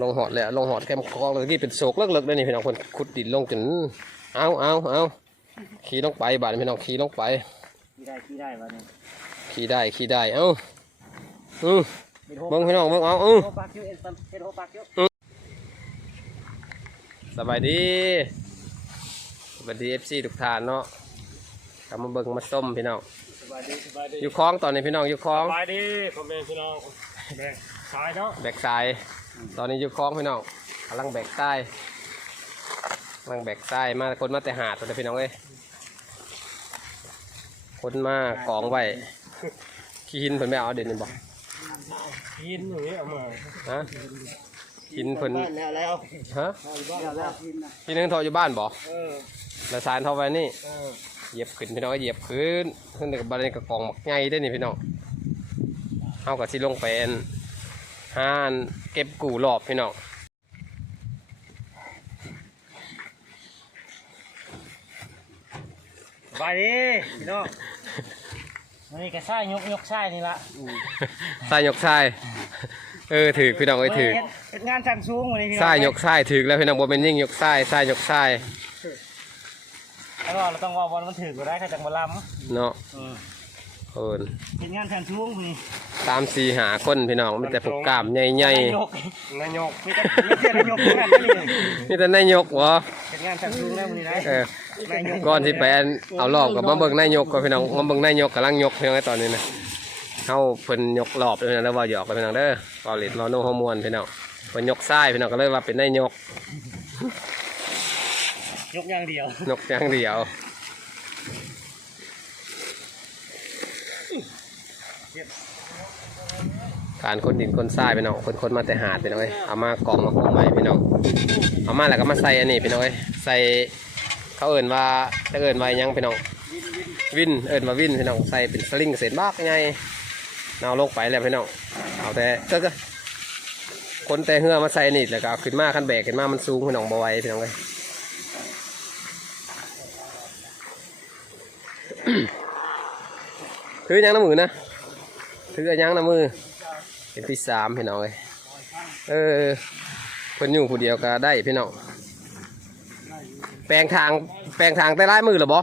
ลงหอดแล้วลงหอดแคมคองเลยที่เป็นโศกเลิกๆเลยนี่พี่น้องคนขุดดินลงจนเอาเอาเอาขี่ลงไปบาดพี่น้องขี่ลงไปขี้ได้ขี้ได้วะเนี่ยขี่ได้ขี่ได้เอ้าอือเป็นโฮเบิ่งพี่น้องเบิ่งเอาอือโฮปากคิวเอ็นซัมเป็นโฮปากคิวสบายดีสบายดีเอฟซีทุกท่านเนาะกลับมาเบิ่งมาส้มพี่น้องส บายดีสบายดีอยู่คลองตอนนี้พี่น้องอยู่คลองสบายดีผมเป็นพี่น้องแบกสายเนาะแบกทรายตอนนี้อยู่คลองพี่น้องกำลังแบกทรายกำลังแบกทรายมาคนมาแต่หาดตัวเดียวพี่น้องเอ้ยคนมากองไว้ขี้หินเพิ่นไม่เอาเด่นนี่บอกกินอย่างนี้เอามาฮะหินเพิ่นแล้วแล้วฮะแล้วแล้วกินนะที่นึงทออยู่บ้านบอกเออแล้วสารทอไว้นี่ เออเหยียบขึ้นพี่น้องเหยียบขึ้นขึ้นกับบาร์นกระกองหมักไงได้อนี่พี่น้องเอากับที่ลงไปอันห้านเก็บกูรอบพี่น้องสบายดีพี่น้องวันนี้ก็ซ่ายยกยกซ่ายนี่ละทรายยกทรายเออถือพี่น้องเอ้ยถือเฮ็ดเฮ็ดงานชั้นสูงวันนี้พี่น้องทรายยกทรายถือแล้วพี่น้องบ่เป็นยิ่งยกทรายทรายยกทราย แล้วก็เราต้องว่าวันมันถือก็ได้ค่ะจังบ่ลเนาะำเออเอินเฮ็ดงานชั้นสูงวันนี้ตามสีหาคนพี่น้องมีแต่ผูกกล้ามใหญ่นายกนายกมีแต่มีแต่นายกเท่านั้นนี่ๆมีแต่นายกวะเฮ็ดงานชั้นสูงแล้ววันนี้นะเออนายกก่อนที่ไปอันเอารอบกับมาเบิ่งนายกก็พี่น้องมาเบิ่งนายกกำลังยกพี่น้องไอ้ตอนนี้นะเขาเพิ่นยกรอบด้วยนะแล้วว่าหยอกกันพี่น้องเด้อเกาหลีรอโนฮอร์โมนพี่น้องเพิ่นยกทรายพี่น้องก็เลยว่าเป็นนายก ยกย่างเดียวยกอย่างเดียว การคนดินคนทรายพี่น้องคนคนมาแต่หาดพี่น้องเอ้ยเอามากองมากองไว้พี่น้องเอามาแล้วก็มาใส่อันนี้พี่น้องเอ้ยใส่เขาเอิ่นว่าจะเอิ่นว่าหยังพี่น้องวินเอิ่นว่าวินพี่น้องใส่เป็นสลิงเศษบากไงเอาลงไปแล้วพี่น้องเอาแต่ก็ก็คนแต่เหือมาใส่นี่แล้วก็เอาขึ้นมาคันแบกขึ้นมามันสูงพี่น้องบ่ไหวพี่น้องเอ้ย ถือยังน้ำมือนะถือยังน้ำมือเป็นที่สามพี่น้องเลยเออเพิ่นอยู่ผู้เดียวก็ได้พี่น้องแปลงทางแปลงทางแต่ร้ายมือหรอบอ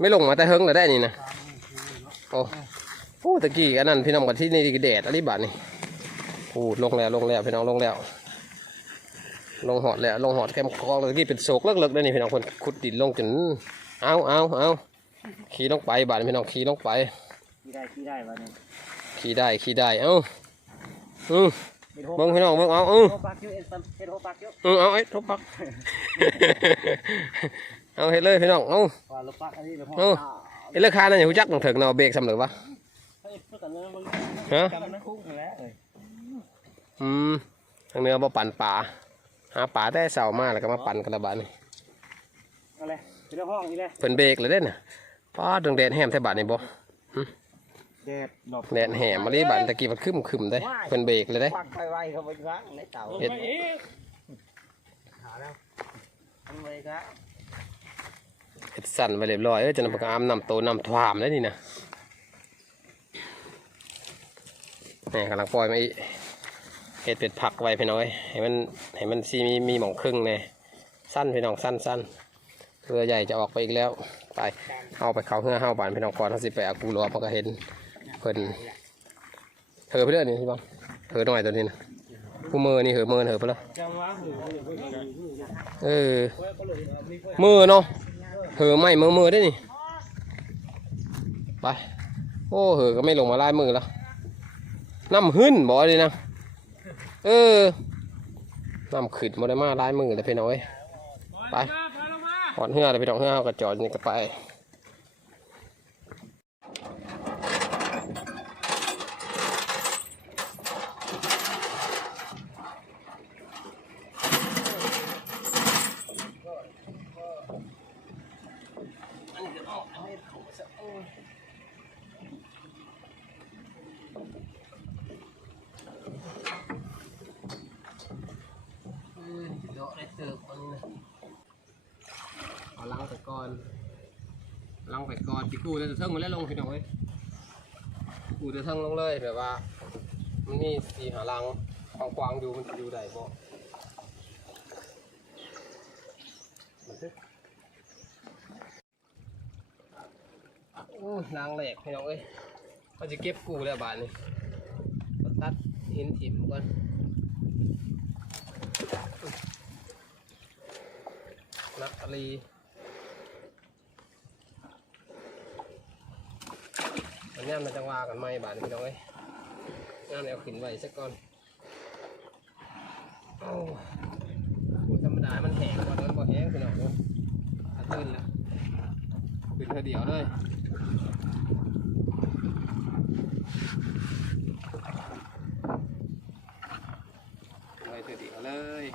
ไม่ลงมาแต่เฮิงเลยได้นี่นะโอ้โอ้ตะกี้อันนั้นพี่น้องกับที่นี่แดดอะไรบาดนี่โอ้ลงแล้วลงแล้วพี่น้องลงแล้ว ลงหอดแล้วลงหอดแคมคองเลยที่เป็นโศกเลิกๆเลยนี่พี่น้องคนขุดดินลงจนเอาเอาเอา ขี่ลงไปบาดพี่น้องขี่ลงไปขี้ได้ขี้ได้วะเนี่ยขี่ได้ขี่ได้เอ้าอือเป็นโฮเบิ่งพี่น้องเบิ่งเอาอือโฮปากคิวเอ็นซัมเป็นโฮปากคิวอือเอาไอ้ทุบปักเอาเฮ็ดเลยพี่น้องเอาว่าลูกปักอันนี้เป็นโฮเอ้าเฮ็ดเลยคานั่นอย่าหูจักต้องถึงเนาะเบรกสำเร็จวะเฮ้ยเพื่อกันเลยมึงฮะกันมันคุ้งแล้วเอ้ยอืมทางเหนื้อบ่ปั่นป่าหาป่าแต่เสามาแล้วก็มาปั่นกันละบาดนี่เอาเลยไปในห้องนี่เลยเพิ่นเบรกเลยเด้น่ะ ป้าดงแดดแหมแท้บาดนี่บ่แดดหลบแดดแหมมาลีบาดตะกี้มันคึมคึมๆได้เพิ่นเบรกเลยได้ปักไปไวเขาไปวางในเตาเฮ็ดหาแล้วทำไมครับเฮ็ดสั่นไว้เรียบร้อยเอ้ยจะนำไปอาบน้ำโตน้ำทวามแล้วนี่นะนี่กำลังปล่อยมาอีกเฮ็ดเป็ดผักไว้พี่น้อยให้มันให้มันซีมีมีหม่องครึ่งแน่สั้นพี่น้องสั้นสั้นเรือใหญ่จะออกไปอีกแล้ว ไปเอาไปเขาเฮือเฮาบานพี่น้องก่อนเขาสิไปเอากูรอมันก็เห็นเพิ่นเถอไปเรื่อยนี่พี่บอลเถอหน่อยตัวนี้นะผู้มือนี่เหอมือเหอไปแล้วจังหวะหือเออมือเนาะเหอไม่มือมือได้นี่ไปโอ้เหอก็ไม่ลงมาไลายมือแล้วน้ำหึ้นบ่เลยนะเออน้ำขึ้นมาได้มาไลายมือเลยพี่น้อยไป หอดเหือเลยพี่น้องเหือกระจอดนี่ก็ไปเดาะได้เติบอันนี้นะเอาลังไปก่อน ลังไปก่อนพี่กูจะเทิงมาแล้วลงพี่น้องเอ้ยกูจะเทิงลงเลยแบบว่า มันมีสีหาลังของกวางดูมันจะดูได้บ่โอ้นางแหลกพี่น้องเอ้ยเขาจะเก็บกูแล้วบาทนี่ตัดหินถิ่มก่อนนักอลี งานมันจะว่ากันไหมบาทพี่น้องเอ้ยงานเอาขึ้นไว้สักก่อนโอ้โหธรรมดา มันแห้งกว่านั้นพอแห้งพี่น้องเนอะตื่นละขึ้นเธอเดียวเลยไปเธอเดียวเลย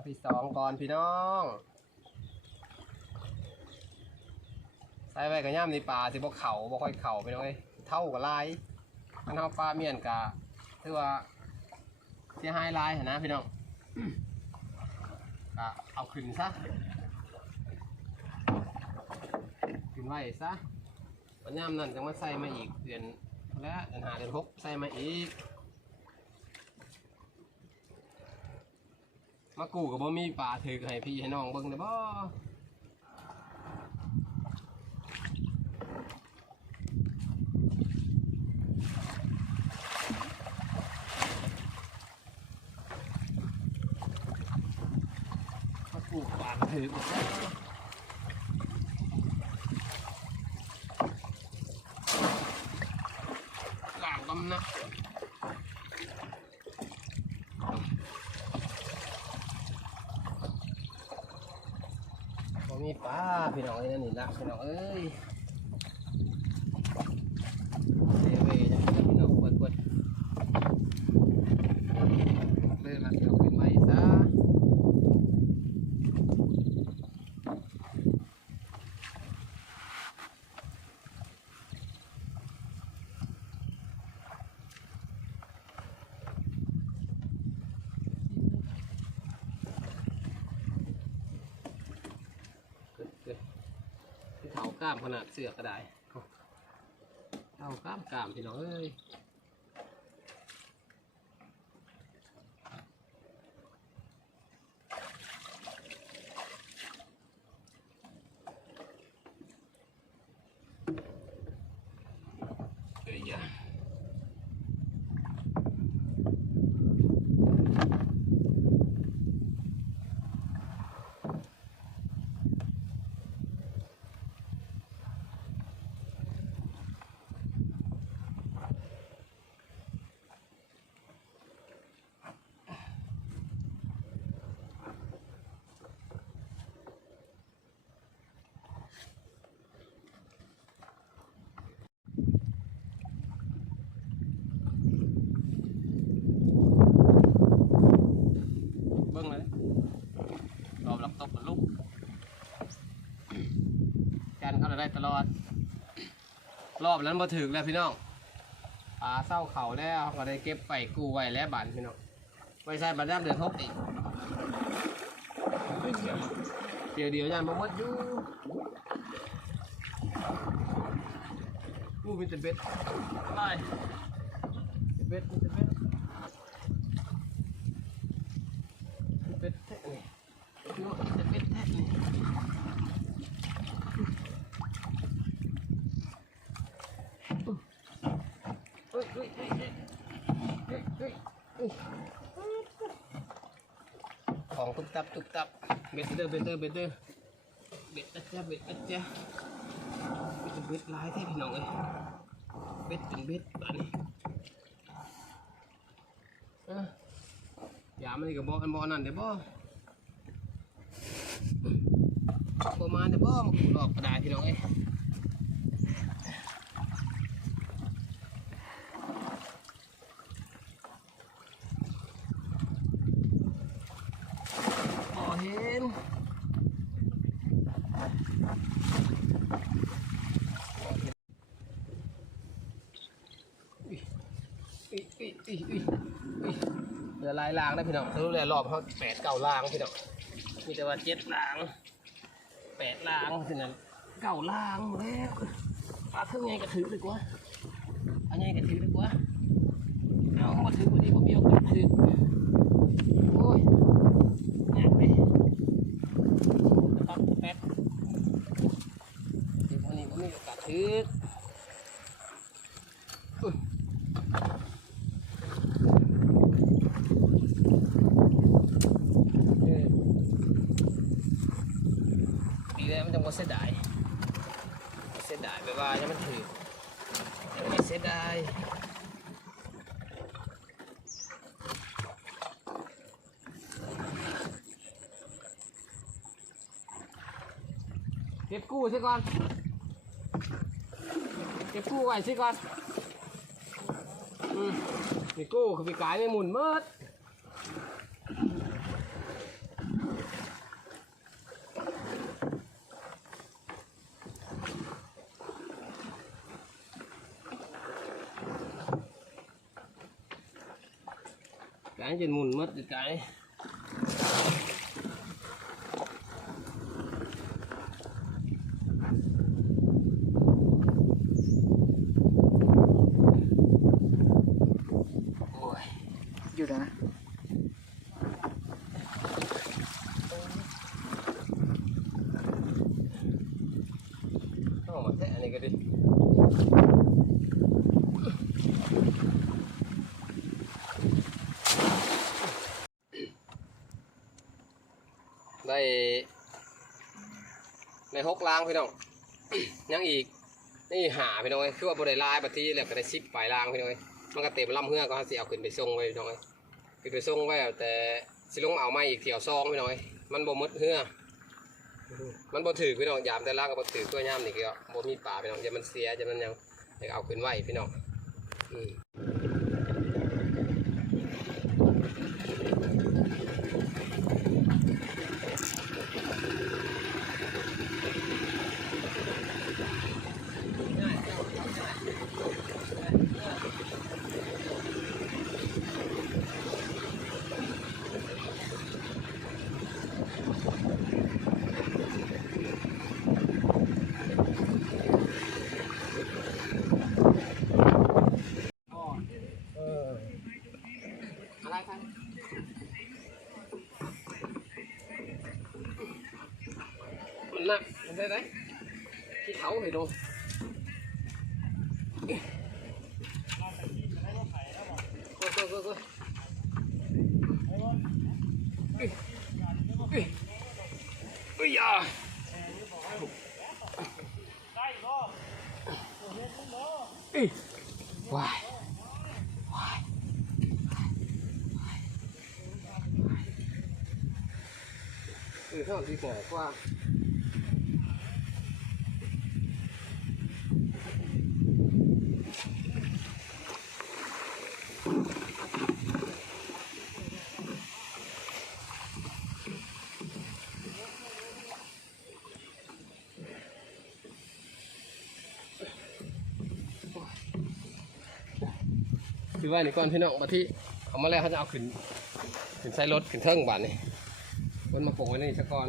ทางที่สองก่อนพี่น้อง ใส่ไว้กับย่ามในป่าสิบ่เข่าบ่ค่อยเข่าพี่น้องเอ้ยเท่ากับลายอันเท่าปลาเมียนกะถือว่าเสียหายลายนะพี่น้องกะเอาขึ้นซะขึ้นไว้ซะวันย่ามนั่นจะมาใส่มาอีกเดือนและเดือนหาเดือนหกใส่มาอีก มากูกับบ่มีปลาถือให้พี่ให้น้องเบิ่งได้บ่มากูปลาถือบ่หลางกำนะ บ่มีปลา พี่น้องเอ้นั่นนี่ละพี่น้องเอ้ยเซเว่จังซี่พี่น้องเปิดเปิดเลยละเดี๋ยวขึ้นไว้ซะเกิดเกิดที่เท้ากล้ามข นาดเสือกก็ได้เท้ากล้ามกล้ามพี่น้องเอ้ยเอ้ยอย่าเบิ้งเลยรอบหลักตบกับลูกกั นเขาได้ตลอด รอบนั้นมาถึงแล้วพี่น้องปลาเศร้าเขาแล้วก็ได้เก็บไปกู้ไว้แล้วบานพี่น้องไว้ใส่บัตรดำเดือนทบอีกเดี๋ยวเดี๋ยวยันมาหมดอยู่กู้มีแต่เบ็ดไปเบ็ดมีแต่เบ็ดเบ็ดแท้นี่พี่น้องมีแต่เบ็ดแท้นี่ เฮ้ยเฮ้ยเฮ้ยเฮ้ยเฮ้ยเฮ้ยเฮ้ย ของตุบตับตุบตับเบ็ดเดอร์เบ็ดเดอร์เบ็ดเดอร์เบ็ดนะจ๊ะเบ็ดนะจ๊ะเบ็ดเบ็ดหลายแท้พี่น้องเอ้ยเบ็ดเป็นเบ็ดบ้านนี้อย่ามันนี่ก็บบอกันบอนั่นเดี๋ยวบ่ประมาณเดี๋ยวบ่มาขุดออกกระดาษพี่น้องเอ้ย เห็นอุ๊ยอุ๊ยอุ๊ยอุ๊ยอุ๊ยอุ๊ยเหลือหลายลางนะพี่น้องสรุปแล้วรอบเขาแปดเก้าลางพี่น้องมีแต่ว่าเจ็ดลางแปดลางพี่น้องเก้าลางหมดแล้วปลาเครื่องไงกระถือเลยกว่าอันไงกระถือเลยกว่าเอามาถือวันนี้ผมมีโอกาสถือโอ้ยแอบไปตักแป๊บถือวันนี้ผมมีโอกาส ถืออุ๊ยเออปีแล้วมันจะมาเสียดายเสียดายแบบว่ายังมันถือยังไม่เสียดายเก็บกู้ซะก่อน เก็บกู้ไว้ซะก่อนอืมนี่กู้คือไปขายในหมุนเมิดกายจนหมุนเมิดจะกาย โอ้ย อยู่นะ ต้องเอามาแทะอันนี้ก็ดิได้ใน หกล้างพี่น้อง ยังอีกนี่หาพี่น้องคือว่าบริลายบัดทีแล้วก็ได้ซิปปลายล้างพี่น้องมันก็เต็มลำเฮือก็สิเอาขึ้นไปส่งไว้พี่น้องขึ้นไปส่งไว้แต่สิลงเอาไม้อีกเที่ยวซองพี่น้องมันบ่มดเฮือมันบ่ถือพี่น้องยามแต่ละก็บ่ถือตัวยามนี่ก็บ่มีป่าพี่น้องอย่ามันเสียอย่ามันยังเอาขึ้นไว้พี่น้องอืม นักมันได้ไหมที่เขาเห็นดูโอ้โหโอ้โหโอ้โหเอ้ยเอ้ยาอุ้ยว้ายว้ายเออข้าที่แก่กว่า คือว่านี่ก่อนพี่น้องมาที่เอามาแล้วเขาจะเอาขึ้นขึ้นใส่รถขึ้นเทิงบ้านนี่มันมาปลูกไว้ในนี่สะก่อน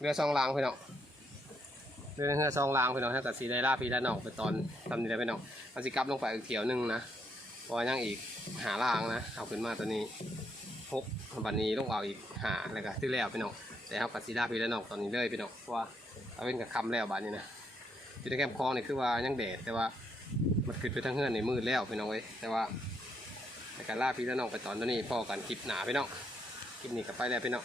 เรือซองลางพี่น้อง เรือเรือซองลางพี่น้องถ้ากับสีได้ลาพี่ด้น้องไปตอนทำนี่ได้พี่น้องมันสิกลับลงไปอีกเขียวหนึงนะพราะว่ายังอีกหาลางนะเอาขึ้นมาตัวนี้หกบันนี้ลงเอาอีกหาแล้วก็ที่แล้วพี่น้องแต่เอากับสีดาพี่ด้น้องตอนนี้เลยพี่น้องเพราะว่าเอาเป็นกับคำแล้วบานนี้นะจุดแคมคลองนี่คือว่ายังแดดแต่ว่ามันขึ้นไปทั้งเฮือนในมืดแล้วพี่น้องเว้ยแต่ว่าในการล่าพี่และน้องไปตอนตัวนี้พอกันคลิปหนาพี่น้องคลิปนี้กับไปแล้วพี่น้อง